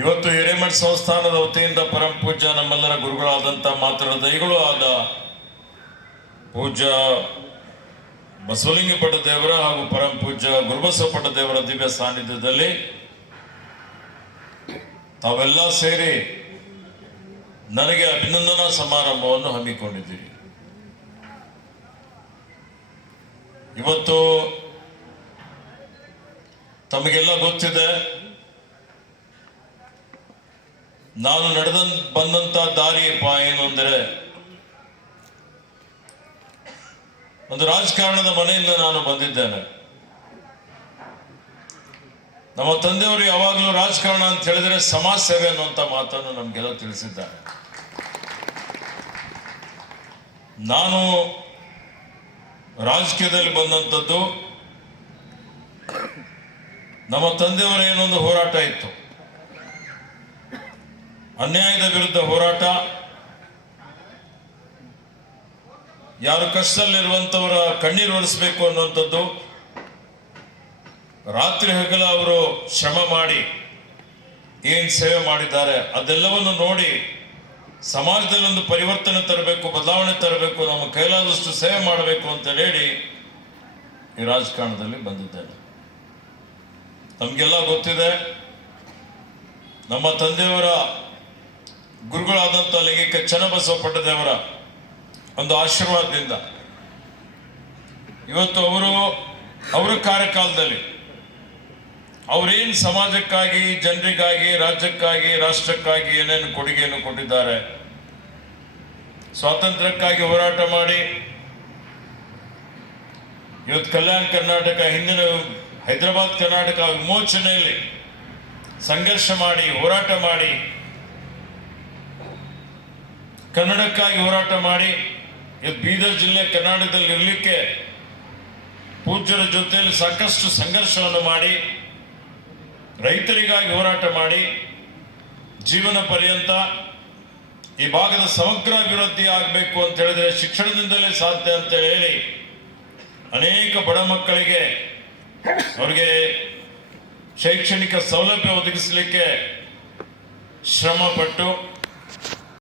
ಇವತ್ತು ಹಿರೇಮಠ ಸಂಸ್ಥಾನದ ವತಿಯಿಂದ ಪರಮ ಪೂಜ್ಯ ನಮ್ಮೆಲ್ಲರ ಗುರುಗಳಾದಂಥ ಮಾತರ ದೈಗಳು ಆದ ಪೂಜ್ಯ ಬಸವಲಿಂಗ ದೇವರ ಹಾಗೂ ಪರಮ ಪೂಜ್ಯ ಗುರುಬಸವ ದೇವರ ದಿವ್ಯ ಸಾನ್ನಿಧ್ಯದಲ್ಲಿ ತಾವೆಲ್ಲ ಸೇರಿ ನನಗೆ ಅಭಿನಂದನಾ ಸಮಾರಂಭವನ್ನು ಹಮ್ಮಿಕೊಂಡಿದ್ದೀರಿ. ಇವತ್ತು ತಮಗೆಲ್ಲ ಗೊತ್ತಿದೆ, ನಾನು ಬಂದಂತ ದಾರಿಯಪ್ಪ ಏನು ಅಂದರೆ, ಒಂದು ರಾಜಕಾರಣದ ಮನೆಯಿಂದ ನಾನು ಬಂದಿದ್ದೇನೆ. ನಮ್ಮ ತಂದೆಯವರು ಯಾವಾಗಲೂ ರಾಜಕಾರಣ ಅಂತ ಹೇಳಿದ್ರೆ ಸಮಾಜ ಸೇವೆ ಅನ್ನುವಂಥ ಮಾತನ್ನು ನಮಗೆಲ್ಲ ತಿಳಿಸಿದ್ದಾರೆ. ನಾನು ರಾಜಕೀಯದಲ್ಲಿ ಬಂದಂಥದ್ದು ನಮ್ಮ ತಂದೆಯವರ ಏನೊಂದು ಹೋರಾಟ ಇತ್ತು, ಅನ್ಯಾಯದ ವಿರುದ್ಧ ಹೋರಾಟ, ಯಾರು ಕಷ್ಟದಲ್ಲಿರುವಂಥವರ ಕಣ್ಣೀರು ಒರೆಸಬೇಕು ಅನ್ನುವಂಥದ್ದು, ರಾತ್ರಿ ಹಗಲ ಅವರು ಶ್ರಮ ಮಾಡಿ ಏನು ಸೇವೆ ಮಾಡಿದ್ದಾರೆ ಅದೆಲ್ಲವನ್ನು ನೋಡಿ ಸಮಾಜದಲ್ಲಿ ಒಂದು ಪರಿವರ್ತನೆ ತರಬೇಕು, ಬದಲಾವಣೆ ತರಬೇಕು, ನಮ್ಮ ಕೈಲಾದಷ್ಟು ಸೇವೆ ಮಾಡಬೇಕು ಅಂತ ಹೇಳಿ ಈ ರಾಜಕಾರಣದಲ್ಲಿ ಬಂದಿದ್ದೇನೆ. ನಮಗೆಲ್ಲ ಗೊತ್ತಿದೆ, ನಮ್ಮ ತಂದೆಯವರ ಗುರುಗಳಾದಂಥ ಲಿಂಗಿಕ ಚನ್ನಬಸವ ದೇವರ ಒಂದು ಆಶೀರ್ವಾದದಿಂದ ಇವತ್ತು ಅವರ ಕಾರ್ಯಕಾಲದಲ್ಲಿ ಅವರೇನು ಸಮಾಜಕ್ಕಾಗಿ, ಜನರಿಗಾಗಿ, ರಾಜ್ಯಕ್ಕಾಗಿ, ರಾಷ್ಟ್ರಕ್ಕಾಗಿ ಏನೇನು ಕೊಡುಗೆಯನ್ನು ಕೊಟ್ಟಿದ್ದಾರೆ, ಸ್ವಾತಂತ್ರ್ಯಕ್ಕಾಗಿ ಹೋರಾಟ ಮಾಡಿ ಇವತ್ತು ಕಲ್ಯಾಣ ಕರ್ನಾಟಕ, ಹಿಂದಿನ ಹೈದರಾಬಾದ್ ಕರ್ನಾಟಕ ವಿಮೋಚನೆಯಲ್ಲಿ ಸಂಘರ್ಷ ಮಾಡಿ, ಹೋರಾಟ ಮಾಡಿ, ಕನ್ನಡಕ್ಕಾಗಿ ಹೋರಾಟ ಮಾಡಿ ಇವತ್ತು ಬೀದರ್ ಜಿಲ್ಲೆ ಕರ್ನಾಟಕದಲ್ಲಿ ಇರಲಿಕ್ಕೆ ಪೂಜ್ಯರ ಜೊತೆಯಲ್ಲಿ ಸಾಕಷ್ಟು ಸಂಘರ್ಷವನ್ನು ಮಾಡಿ, ರೈತರಿಗಾಗಿ ಹೋರಾಟ ಮಾಡಿ, ಜೀವನ ಪರ್ಯಂತ ಈ ಭಾಗದ ಸಮಗ್ರ ಅಭಿವೃದ್ಧಿ ಆಗಬೇಕು ಅಂತ ಹೇಳಿದ್ರೆ ಶಿಕ್ಷಣದಿಂದಲೇ ಸಾಧ್ಯ ಅಂತ ಹೇಳಿ ಅನೇಕ ಬಡ ಮಕ್ಕಳಿಗೆ ಅವರಿಗೆ ಶೈಕ್ಷಣಿಕ ಸೌಲಭ್ಯ ಒದಗಿಸಲಿಕ್ಕೆ ಶ್ರಮ ಪಟ್ಟು